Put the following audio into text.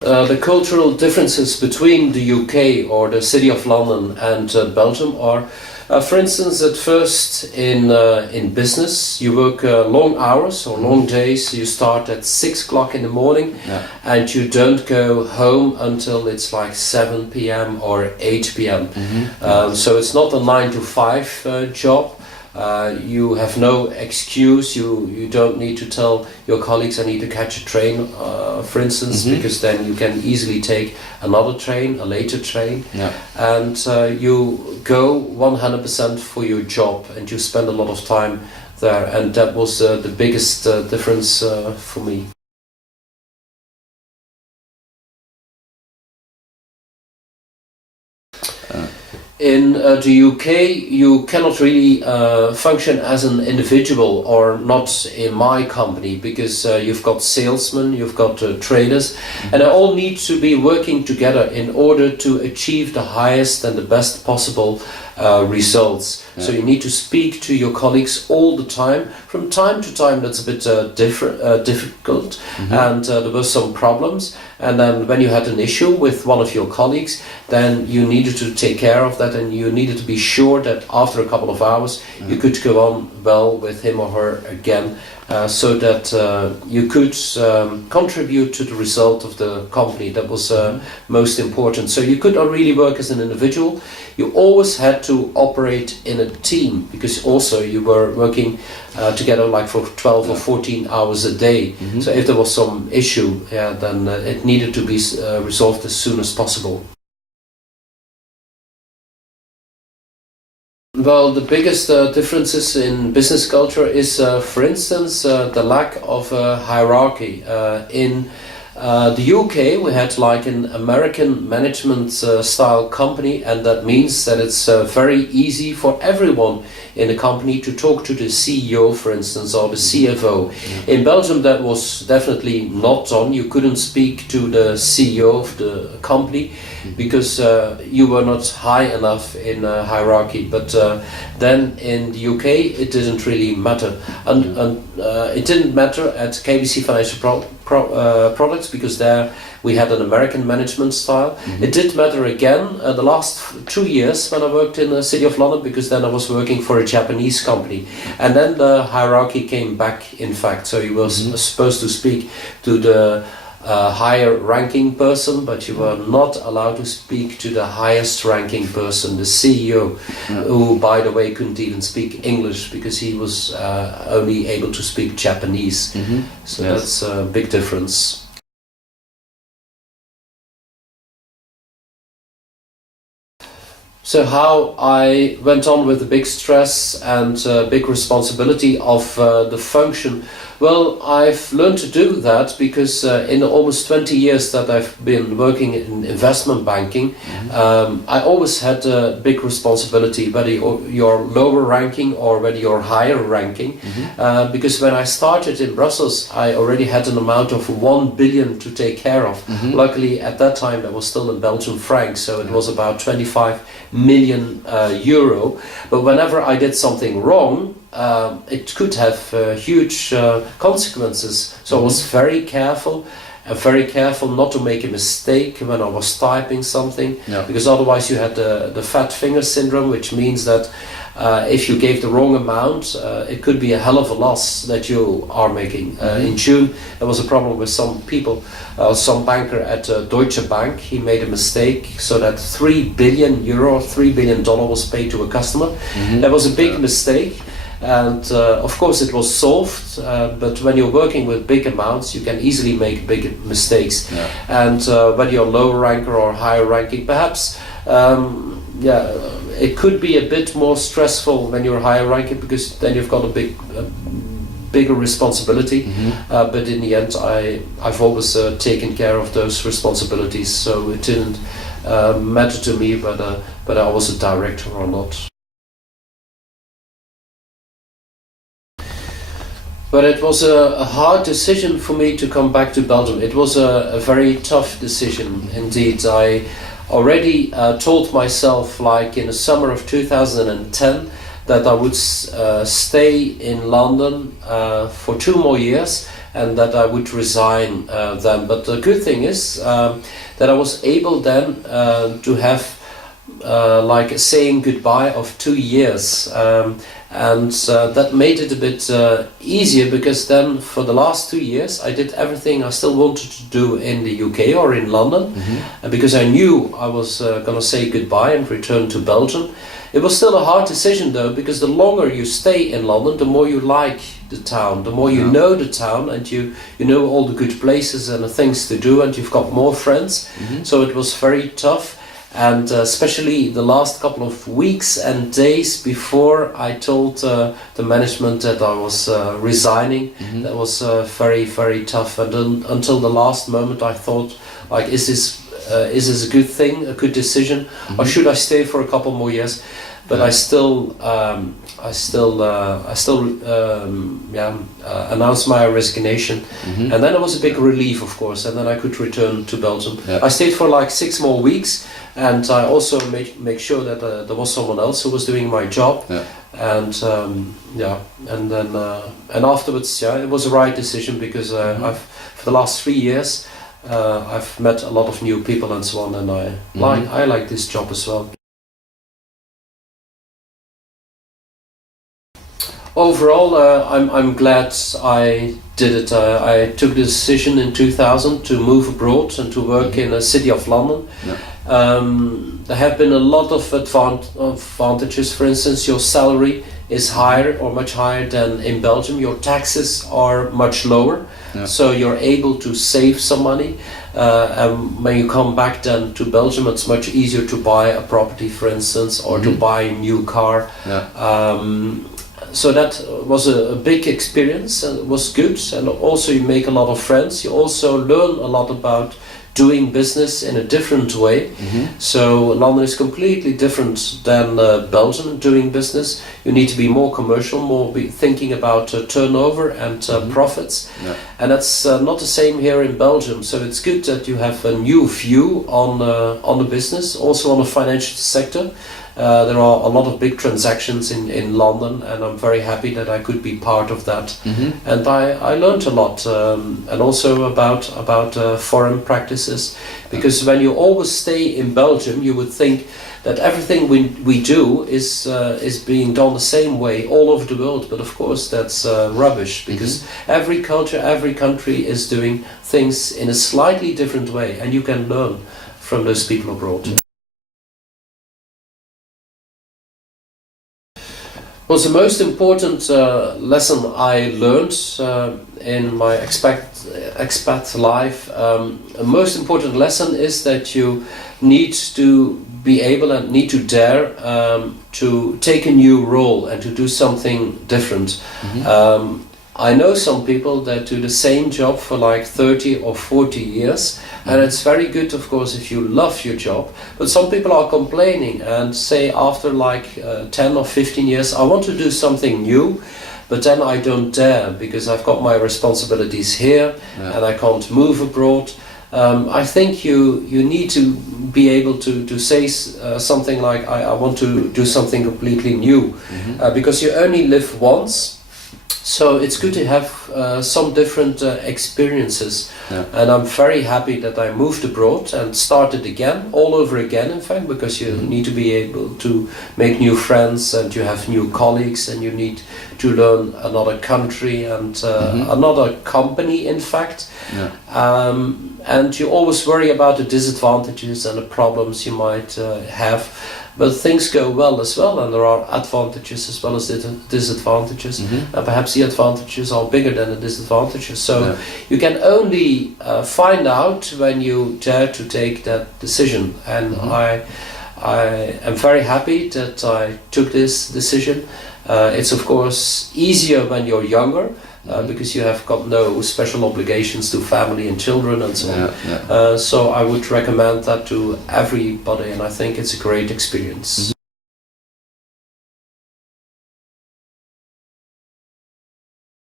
The cultural differences between the UK or the City of London and Belgium are, for instance, at first in business you work long hours or long days. You start at 6 o'clock in the morning, and you don't go home until it's like 7 p.m. or 8 p.m. So it's not a 9 to 5 job. You have no excuse. You don't need to tell your colleagues I need to catch a train, for instance, because then you can easily take another train, a later train, and you go 100% for your job, and you spend a lot of time there, and that was the biggest difference for me. In the UK, you cannot really function as an individual, or not in my company, because you've got salesmen, you've got traders, and they all need to be working together in order to achieve the highest and the best possible results. So you need to speak to your colleagues all the time. From time to time that's a bit difficult, and there were some problems, and then when you had an issue with one of your colleagues, then you needed to take care of that, and you needed to be sure that after a couple of hours you could go on well with him or her again, so that you could contribute to the result of the company. That was most important. So you could not really work as an individual. You always had to operate in a team, because also you were working together like for 12 or 14 hours a day. So if there was some issue, then it needed to be resolved as soon as possible. Well, the biggest differences in business culture is, for instance, the lack of hierarchy. In the UK, we had like an American management style company, and that means that it's very easy for everyone in the company to talk to the CEO, for instance, or the CFO. In Belgium, that was definitely not done. You couldn't speak to the CEO of the company because you were not high enough in hierarchy. But then in the UK, it didn't really matter, and it didn't matter at KBC Financial Products, because there we had an American management style. It did matter again the last 2 years when I worked in the City of London, because then I was working for a Japanese company, and then the hierarchy came back, in fact. So you were supposed to speak to the higher ranking person, but you were not allowed to speak to the highest ranking person, the CEO, who, by the way, couldn't even speak English because he was only able to speak Japanese. So that's a big difference. So how I went on with the big stress and big responsibility of the function. Well, I've learned to do that because in almost 20 years that I've been working in investment banking, I always had a big responsibility, whether you're lower ranking or whether you're higher ranking. Because when I started in Brussels, I already had an amount of 1 billion to take care of. Luckily, at that time, that was still in Belgian francs, so it was about 25 million euro. But whenever I did something wrong, it could have huge consequences. So I was very careful not to make a mistake when I was typing something, because otherwise you had the fat finger syndrome, which means that if you gave the wrong amount, it could be a hell of a loss that you are making. In June, there was a problem with some people, some banker at Deutsche Bank. He made a mistake, so that 3 billion euro, $3 billion was paid to a customer. That was a big mistake. And of course it was solved, but when you're working with big amounts, you can easily make big mistakes. And whether you're lower ranker or higher ranking, perhaps it could be a bit more stressful when you're higher ranking, because then you've got a bigger responsibility. But in the end, I've always taken care of those responsibilities, so it didn't matter to me whether I was a director or not. But it was a hard decision for me to come back to Belgium. It was a very tough decision indeed. I already told myself, like in the summer of 2010, that I would stay in London for 2 more years, and that I would resign then. But the good thing is that I was able then to have like a saying goodbye of 2 years, and that made it a bit easier, because then for the last 2 years I did everything I still wanted to do in the UK or in London, because I knew I was going to say goodbye and return to Belgium. It was still a hard decision though, because the longer you stay in London, the more you like the town, the more you know the town, and you know all the good places and the things to do, and you've got more friends. So it was very tough. And especially the last couple of weeks and days before I told the management that I was resigning, that was very, very tough. And until the last moment I thought, like, is this a good thing, a good decision, or should I stay for a couple more years? But I still announced my resignation, and then it was a big relief, of course, and then I could return to Belgium. I stayed for like 6 more weeks, and I also make sure that there was someone else who was doing my job, and and then and afterwards, it was the right decision, because I've for the last 3 years I've met a lot of new people and so on, and I like this job as well. Overall, I'm glad I did it. I took the decision in 2000 to move abroad and to work in the city of London. There have been a lot of advantages. For instance, your salary is higher or much higher than in Belgium. Your taxes are much lower, so you're able to save some money. And when you come back then to Belgium, it's much easier to buy a property, for instance, or to buy a new car. So that was a big experience, and it was good, and also you make a lot of friends. You also learn a lot about doing business in a different way. So London is completely different than Belgium doing business. You need to be more commercial, more be thinking about turnover and profits, and that's not the same here in Belgium. So it's good that you have a new view on the business, also on the financial sector. There are a lot of big transactions in London, and I'm very happy that I could be part of that. And I learned a lot, and also about foreign practices, because when you always stay in Belgium, you would think that everything we do is being done the same way all over the world, but of course that's rubbish, because every culture, every country is doing things in a slightly different way, and you can learn from those people abroad. Was the most important lesson I learned in my expat life. The most important lesson is that you need to be able and need to dare to take a new role and to do something different. I know some people that do the same job for like 30 or 40 years, and it's very good, of course, if you love your job, but some people are complaining and say after like 10 or 15 years, I want to do something new, but then I don't dare because I've got my responsibilities here and I can't move abroad. I think you need to be able to say something like, I want to do something completely new, because you only live once. So it's good to have some different experiences, and I'm very happy that I moved abroad and started again, all over again in fact, because you need to be able to make new friends, and you have new colleagues, and you need to learn another country and another company in fact, and you always worry about the disadvantages and the problems you might have. But things go well as well, and there are advantages as well as disadvantages, and perhaps the advantages are bigger than the disadvantages. So you can only find out when you dare to take that decision, and I am very happy that I took this decision. It's of course easier when you're younger, because you have got no special obligations to family and children and so on. So I would recommend that to everybody, and I think it's a great experience.